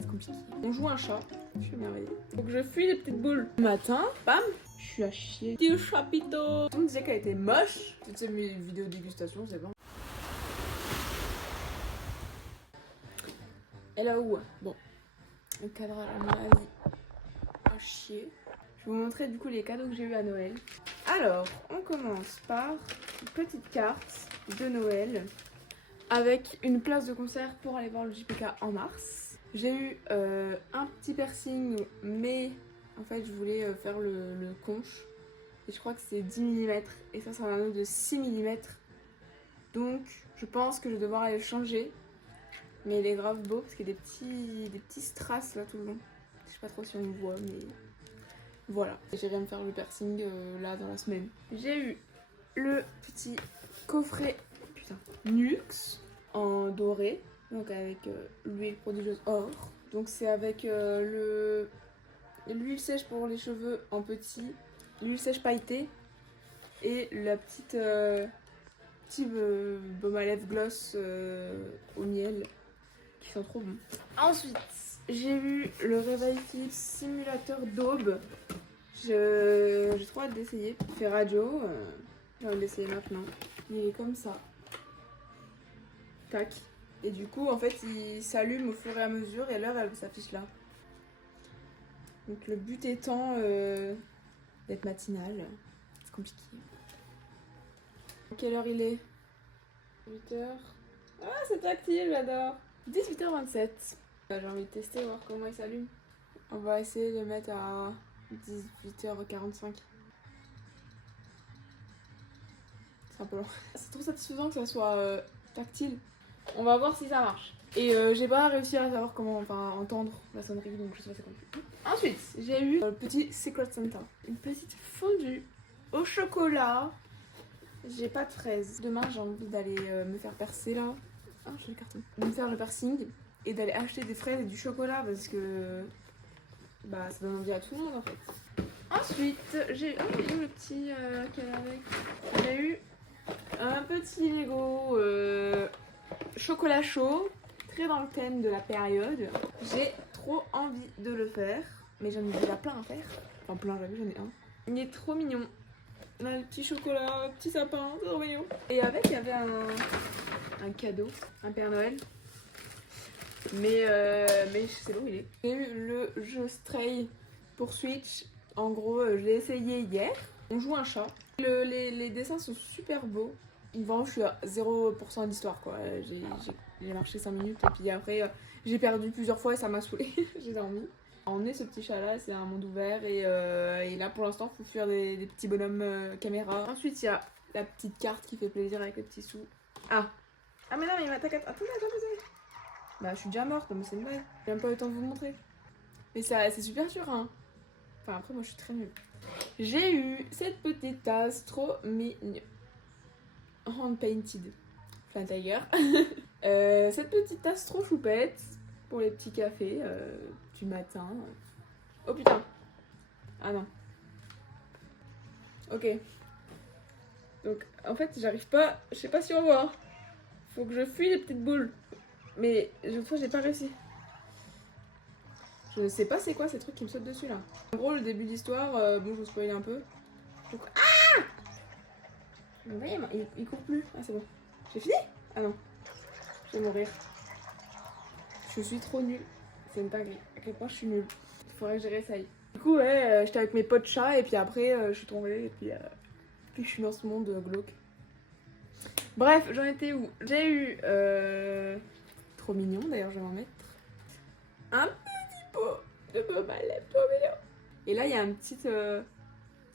C'est compliqué. On joue un chat. Je suis merveilleux. Donc je fuis les petites boules. Le matin, bam, je suis à chier. Petit chapiteau. On me disait qu'elle était moche. Toutes ces vidéos de dégustation, c'est bon. Et là où? Bon. Le cadrage à mon avis à chier. Je vais vous montrer du coup les cadeaux que j'ai eu à Noël. Alors, on commence par une petite carte de Noël avec une place de concert pour aller voir le JPK en mars. J'ai eu un petit piercing, mais en fait je voulais faire le conche. Et je crois que c'est 10 mm et ça c'est un anneau de 6 mm. Donc je pense que je vais devoir aller le changer. Mais il est grave beau parce qu'il y a des petits strass là tout le long. Je sais pas trop si on le voit, mais voilà. J'irai me faire le piercing là dans la semaine. J'ai eu le petit coffret Nux en doré, donc avec l'huile prodigieuse or. Donc c'est avec l'huile sèche pour les cheveux en petit, l'huile sèche pailletée et la petite baume à lèvres gloss au miel qui sent trop bon. Ensuite, j'ai eu le Réveil Philips simulateur d'aube. J'ai trop hâte d'essayer. Il fait radio. J'ai envie d'essayer maintenant. Il est comme ça. Tac. Et du coup, en fait, il s'allume au fur et à mesure et l'heure, elle s'affiche là. Donc le but étant d'être matinale. C'est compliqué. Quelle heure il est? 8h. Ah, c'est tactile, j'adore. 18h27. J'ai envie de tester, voir comment il s'allume. On va essayer de le mettre à 18h45. C'est un peu long. C'est trop satisfaisant que ça soit tactile. On va voir si ça marche. Et j'ai pas réussi à savoir comment entendre la sonnerie, donc je sais pas c'est compliqué. Ensuite, j'ai eu le petit Secret Santa. Une petite fondue au chocolat. J'ai pas de fraises. Demain, j'ai envie d'aller me faire percer là. Ah, j'ai le carton. De me faire le piercing et d'aller acheter des fraises et du chocolat parce que bah ça donne envie à tout le monde en fait. Ensuite, j'ai eu le petit qu'elle avait. J'ai eu un petit Lego chocolat chaud, très dans le thème de la période. J'ai trop envie de le faire, mais j'en ai déjà plein à faire. Enfin plein, j'en ai un. Il est trop mignon. Là, le petit chocolat, petit sapin, c'est trop mignon. Et avec, il y avait un cadeau, un Père Noël. Mais je sais pas où il est. J'ai eu le jeu Stray pour Switch. En gros, je l'ai essayé hier. On joue un chat. Les dessins sont super beaux. Vraiment, je suis à 0% d'histoire quoi. J'ai marché 5 minutes et puis après, j'ai perdu plusieurs fois et ça m'a saoulée. J'ai dormi. On est ce petit chat là, c'est un monde ouvert et là pour l'instant, il faut fuir des petits bonhommes caméra. Ensuite, il y a la petite carte qui fait plaisir avec les petits sous. Ah mais non, mais il m'attaque. Attendez. Bah, je suis déjà morte, mais c'est une blague. J'ai même pas eu le temps de vous montrer. Mais ça, c'est super sûr, hein. Enfin, après, moi, je suis très nulle. J'ai eu cette petite tasse trop mignonne. Hand painted. Enfin, Tiger. Cette petite tasse trop choupette pour les petits cafés du matin. Oh putain. Ah non. Ok. Donc, en fait, j'arrive pas. Je sais pas si on voit. Faut que je fuis les petites boules. Mais une fois, j'ai pas réussi. Je ne sais pas c'est quoi ces trucs qui me sautent dessus là. En gros, le début d'histoire, bon, je vous spoil un peu. Donc, ah! Vous voyez, il court plus. Ah, c'est bon. J'ai fini? Ah non. Je vais mourir. Je suis trop nulle. C'est une dinguerie. À quel point je suis nulle. Il faudrait que je réessaye. Du coup, ouais, j'étais avec mes potes chats et puis après, je suis tombée et puis je suis dans ce monde glauque. Bref, j'en étais où? J'ai eu. Trop mignon d'ailleurs, je vais m'en mettre. Un petit pot de baume à lèvres, trop mignon. Et là, il y a un petit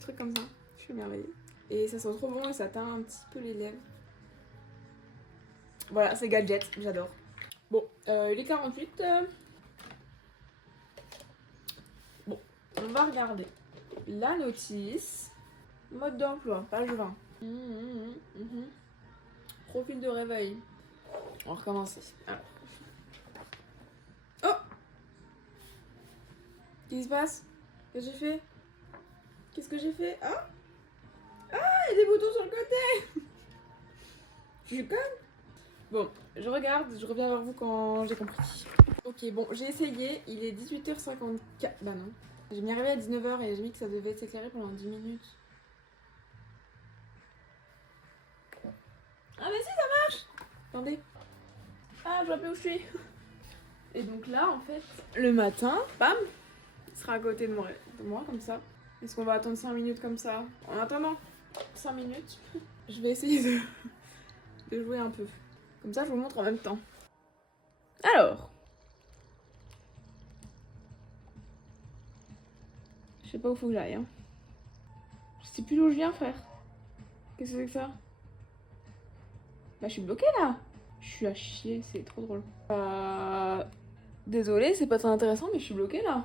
truc comme ça. Je suis merveilleux. Et ça sent trop bon et ça teint un petit peu les lèvres. Voilà, c'est gadget, j'adore. Bon, il est 48. Bon, on va regarder la notice. Mode d'emploi, page 20. Profil de réveil. On va recommencer. Alors. Oh! Qu'est-ce qui se passe? Qu'est-ce que j'ai fait? Qu'est-ce que j'ai fait? Ah! Ah! Il y a des boutons sur le côté! Je suis conne! Bon, je regarde, je reviens vers vous quand j'ai compris. Ok, Ok, bon, j'ai essayé, il est 18h54. Bah non. Je m'y arrivais à 19h et j'ai mis que ça devait s'éclairer pendant 10 minutes. Ah mais si, ça marche. Attendez. Ah, je vois plus où je suis. Et donc là, en fait, le matin, bam, il sera à côté de moi comme ça. Est-ce qu'on va attendre 5 minutes comme ça? En attendant 5 minutes, je vais essayer de jouer un peu. Comme ça, je vous montre en même temps. Alors. Je sais pas où faut que j'aille. Hein. Je sais plus d'où je viens, frère. Qu'est-ce que c'est que ça? Bah, je suis bloquée là. Je suis à chier, c'est trop drôle. Désolée, c'est pas très intéressant, mais je suis bloquée là.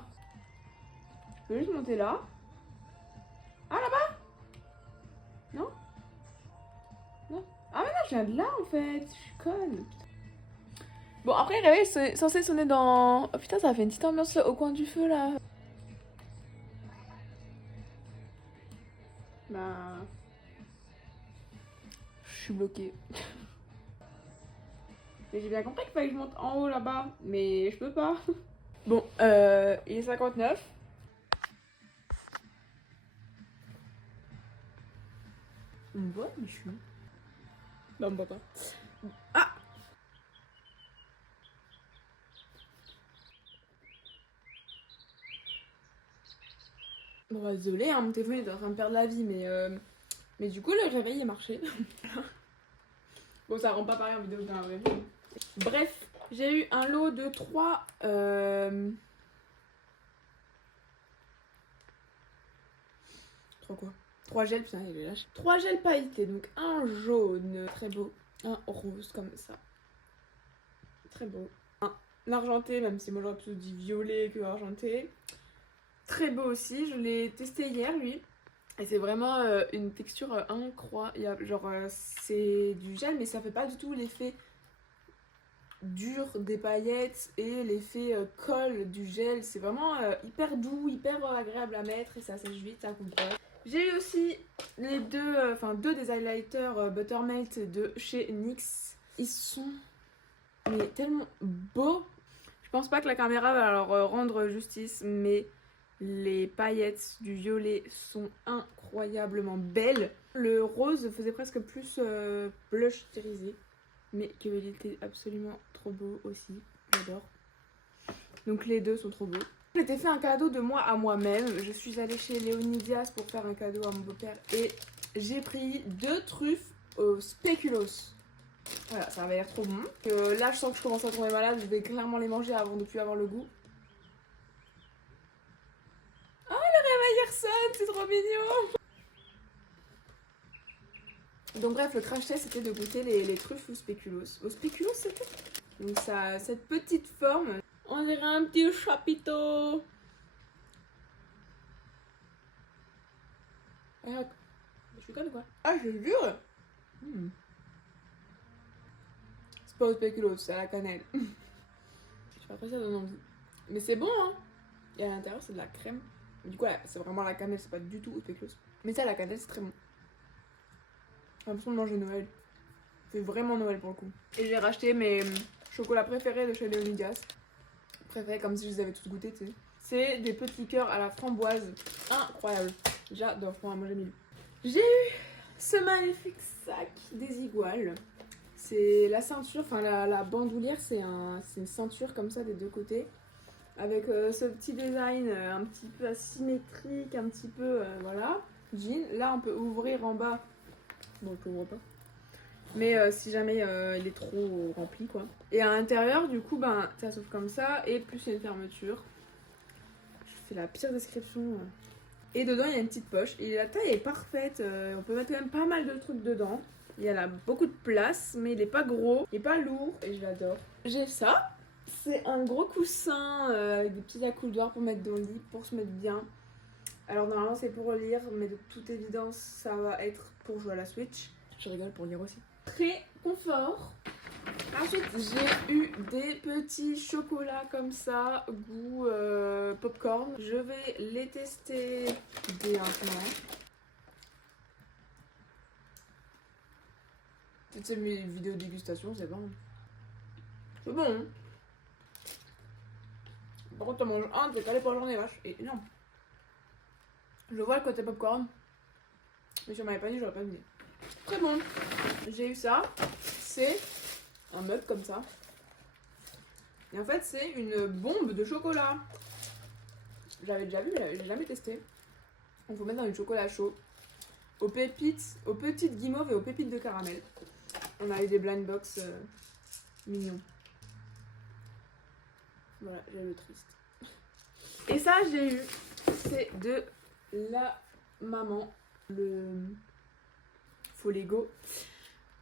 Je peux juste monter là. Ah, là-bas? Non? Non? Ah, mais non, je viens de là en fait. Je suis conne. Bon, après, le réveil est censé sonner dans. Oh putain, ça fait une petite ambiance au coin du feu là. Bah. Je suis bloquée. Mais j'ai bien compris qu'il fallait que je monte en haut là-bas. Mais je peux pas. Bon, il est 59. On me voit, mais je suis. Non, on me voit pas. Ah! Bon, bah, désolé, hein, mon téléphone est en train de perdre la vie, mais du coup, le réveil a marché. Bon, ça rend pas pareil en vidéo que dans la vraie vie. Bref, j'ai eu un lot de 3. 3 quoi? 3 gels, putain, il est lâché. 3 gels pailletés, donc un jaune, très beau. Un rose, comme ça. Très beau. Un argenté, même si moi j'aurais plutôt dit violet que argenté. Très beau aussi, je l'ai testé hier, lui. Et c'est vraiment une texture incroyable. Genre, c'est du gel, mais ça fait pas du tout l'effet dur des paillettes et l'effet colle du gel. C'est vraiment hyper doux, hyper agréable à mettre et ça sèche vite, ça coupe pas. J'ai eu aussi les deux des highlighters Buttermelt de chez NYX. Ils sont mais tellement beaux. Je pense pas que la caméra va leur rendre justice, mais les paillettes du violet sont incroyablement belles. Le rose faisait presque plus blush irisé, mais qu'il était absolument trop beau aussi. J'adore. Donc les deux sont trop beaux. J'étais fait un cadeau de moi à moi-même. Je suis allée chez Léonidas pour faire un cadeau à mon beau-père et j'ai pris 2 truffes au spéculoos. Voilà, ça avait l'air trop bon. Là, je sens que je commence à tomber malade. Je vais clairement les manger avant de plus avoir le goût. Oh, le réveil sonne, c'est trop mignon. Donc bref, le crash test c'était de goûter les truffes au spéculoos. Au spéculoos c'était? Donc ça a cette petite forme. On dirait un petit chapiteau. Ah, je suis conne ou quoi? Ah, je jure. C'est pas au spéculoos, c'est à la cannelle. Je sais pas après ça donne envie. Mais c'est bon hein. Et à l'intérieur c'est de la crème. Du coup là, c'est vraiment la cannelle, c'est pas du tout au spéculoos. Mais ça, la cannelle c'est très bon. J'ai l'impression de manger Noël. C'est vraiment Noël pour le coup. Et j'ai racheté mes chocolats préférés de chez Léonidas. Préférés comme si je les avais tous goûtés, tu sais. C'est des petits cœurs à la framboise. Incroyable. J'adore. Moi j'ai mis. J'ai eu ce magnifique sac des Iguales. C'est la ceinture, enfin la bandoulière, c'est une ceinture comme ça des deux côtés. Avec ce petit design un petit peu asymétrique, un petit peu, voilà. Jean. Là on peut ouvrir en bas. Bon, je l'ouvre pas. Mais si jamais il est trop rempli quoi. Et à l'intérieur du coup ben ça s'ouvre comme ça et plus il y a une fermeture. Je fais la pire description. Et dedans il y a une petite poche et la taille est parfaite. On peut mettre quand même pas mal de trucs dedans. Il y a là beaucoup de place mais il est pas gros, il est pas lourd et je l'adore. J'ai ça. C'est un gros coussin avec des petits accoudoirs pour mettre dans le lit, pour se mettre bien. Alors normalement c'est pour lire mais de toute évidence ça va être pour jouer à la Switch. Je rigole, pour lire aussi. Très confort. Ensuite, j'ai eu des petits chocolats comme ça, goût popcorn. Je vais les tester dès maintenant. C'est une vidéo de dégustation, c'est bon. C'est bon. Hein. Par contre, t'en manges un, t'es calé pour la journée, vache. Et non. Je vois le côté popcorn. Mais si on m'avait pas dit, j'aurais pas deviné. Très bon. J'ai eu ça. C'est un mug comme ça. Et en fait, c'est une bombe de chocolat. J'avais déjà vu, mais j'ai jamais testé. On faut mettre dans du chocolat chaud. Aux pépites, aux petites guimauves et aux pépites de caramel. On a eu des blind box mignons. Voilà, j'ai le triste. Et ça, j'ai eu. C'est de la maman. Le faux Lego.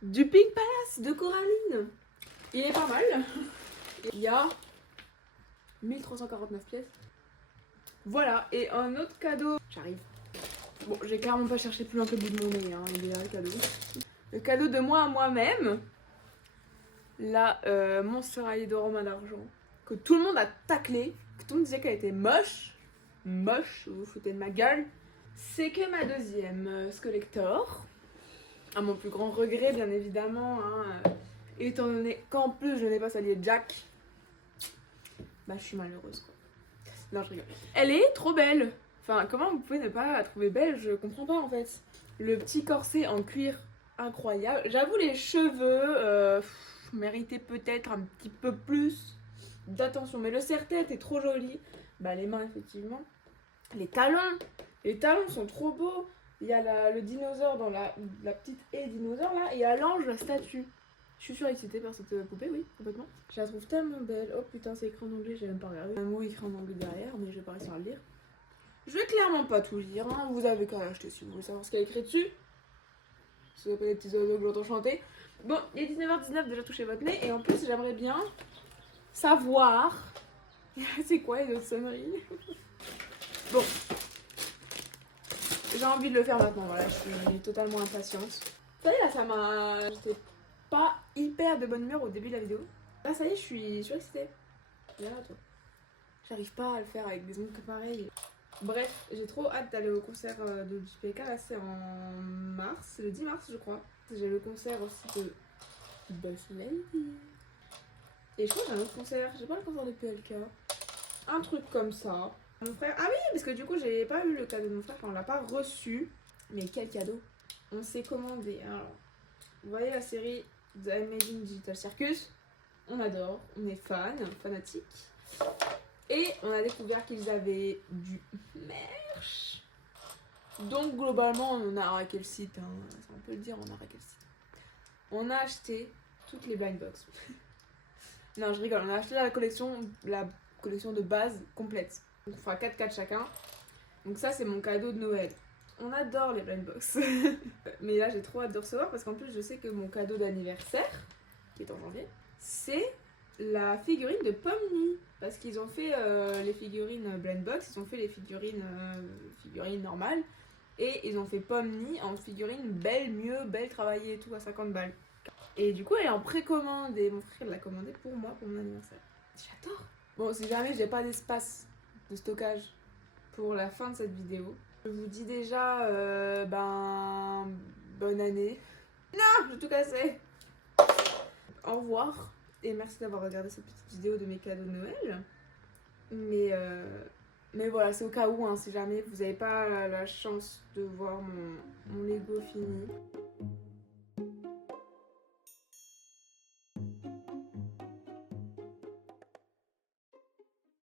Du Pink Palace de Coraline. Il est pas mal. Il y a 1349 pièces. Voilà, et un autre cadeau. J'arrive. Bon, j'ai clairement pas cherché plus loin que le bout de mon nez, hein. Il est là le cadeau. Le cadeau de moi à moi-même. La Monster High d'Aroma d'argent. Que tout le monde a taclé. Que tout le monde disait qu'elle était moche. Moche, vous vous foutez de ma gueule. C'est que ma deuxième Scollector. À mon plus grand regret, bien évidemment. Hein, étant donné qu'en plus je n'ai pas salié Jack. Bah, je suis malheureuse, quoi. Non, je rigole. Elle est trop belle. Enfin, comment vous pouvez ne pas la trouver belle? Je comprends pas, en fait. Le petit corset en cuir, incroyable. J'avoue, les cheveux méritaient peut-être un petit peu plus d'attention. Mais le serre-tête est trop joli. Bah, les mains, effectivement. Les talons. Les talons sont trop beaux. Il y a le dinosaure dans la petite haie dinosaure, là. Et il y a l'ange, la statue. Je suis surexcitée par cette poupée, oui, complètement. Je la trouve tellement belle. Oh putain, c'est écrit en anglais, j'ai même pas regardé. Un mot écrit en anglais derrière, mais je vais pas réussir à le lire. Je vais clairement pas tout lire, hein. Vous avez qu'à l'acheter si vous voulez savoir ce qu'il y a écrit dessus. Si vous avez pas des petits oiseaux que j'entends chanter. Bon, il est 19h19, déjà touché votre nez. Et en plus, j'aimerais bien savoir. C'est quoi les autres sonneries? Bon. J'ai envie de le faire maintenant, voilà, je suis totalement impatiente. Ça y est, là, ça m'a. J'étais pas hyper de bonne humeur au début de la vidéo. Là, ça y est, je suis surexcitée. Viens là, toi. J'arrive pas à le faire avec des ongles pareils. Bref, j'ai trop hâte d'aller au concert de JPK. Là, c'est en mars, le 10 mars, je crois. J'ai le concert aussi de Boss Lady. Et je crois que j'ai un autre concert. J'ai pas le concert de PLK. Un truc comme ça. Mon frère. Ah oui, parce que du coup, j'ai pas eu le cadeau de mon frère. Enfin, on l'a pas reçu. Mais quel cadeau! On s'est commandé. Alors, vous voyez la série The Amazing Digital Circus? On adore, on est fanatique. Et on a découvert qu'ils avaient du merch. Donc globalement, on a arraqué le site. Hein. On peut le dire, on a arraqué le site. On a acheté toutes les blind box. Non, je rigole. On a acheté la collection de base complète. Donc on fera 4 chacun. Donc ça, c'est mon cadeau de Noël. On adore les blind box. Mais là, j'ai trop hâte de recevoir parce qu'en plus, je sais que mon cadeau d'anniversaire, qui est en janvier, c'est la figurine de Pomni. Parce qu'ils ont fait les figurines blind box, ils ont fait les figurines normales. Et ils ont fait Pomni en figurine belle, mieux, belle, travaillée et tout à 50 balles. Et du coup, elle est en précommande et mon frère l'a commandée pour moi, pour mon anniversaire. J'adore. Bon, si jamais j'ai pas d'espace de stockage pour la fin de cette vidéo, je vous dis déjà, bonne année. Non, j'ai tout cassé. Au revoir. Et merci d'avoir regardé cette petite vidéo de mes cadeaux de Noël. Mais voilà, c'est au cas où, hein, si jamais vous n'avez pas la chance de voir mon Lego fini.